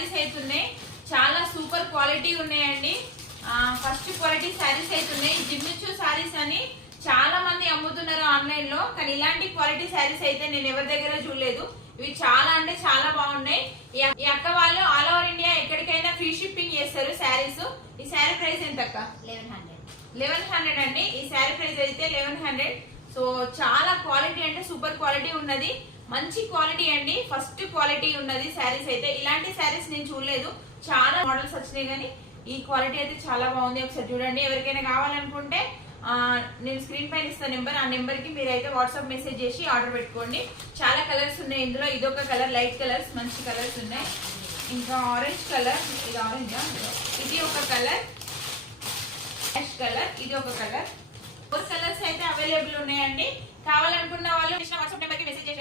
శారీస్ అయితే ఉన్నాయి, చాలా సూపర్ క్వాలిటీ ఉన్నాయండి. ఫస్ట్ క్వాలిటీ శారీస్ అయితే ఉన్నాయి. జిమ్మిచు శారీస్ అని చాలా మంది అమ్ముతున్నారు ఆన్లైన్ లో, కానీ ఇలాంటి క్వాలిటీ శారీస్ అయితే నేను ఎవరి దగ్గర చూడలేదు. ఇవి చాలా అంటే చాలా బాగున్నాయి. ఈ అక్క వాళ్ళు ఆల్ ఓవర్ ఇండియా ఎక్కడికైనా ఫ్రీ షిప్పింగ్ చేస్తారు శారీస్. ఈ శారీ ప్రైస్ ఎంత అక్క? 1100 అండి. ఈ శారీ ప్రైస్ అయితే 1100. సో చాలా క్వాలిటీ అంటే సూపర్ క్వాలిటీ ఉన్నది, మంచి క్వాలిటీ అండి, ఫస్ట్ క్వాలిటీ ఉన్నది శారీస్ అయితే. ఇలాంటి శారీస్ నేను చూడలేదు, చాలా మోడల్స్ వచ్చినాయి, కానీ ఈ క్వాలిటీ అయితే చాలా బాగుంది. ఒకసారి చూడండి. ఎవరికైనా కావాలనుకుంటే నేను స్క్రీన్ పైన ఇస్తాను నెంబర్, ఆ నెంబర్ కి మీరైతే వాట్సాప్ మెసేజ్ చేసి ఆర్డర్ పెట్టుకోండి. చాలా కలర్స్ ఉన్నాయి ఇందులో. ఇదొక కలర్, లైట్ కలర్స్, మంచి కలర్స్ ఉన్నాయి. ఇంకా ఆరెంజ్ కలర్, ఇది ఆరెంజ్, ఇది ఒక కలర్, యాష్ కలర్, ఇది ఒక కలర్. 4 కలర్స్ అయితే అవైలబుల్ ఉన్నాయండి. కావాలనుకున్న వాళ్ళు వాట్సాప్ నెంబర్ కి మెసేజ్ చేసి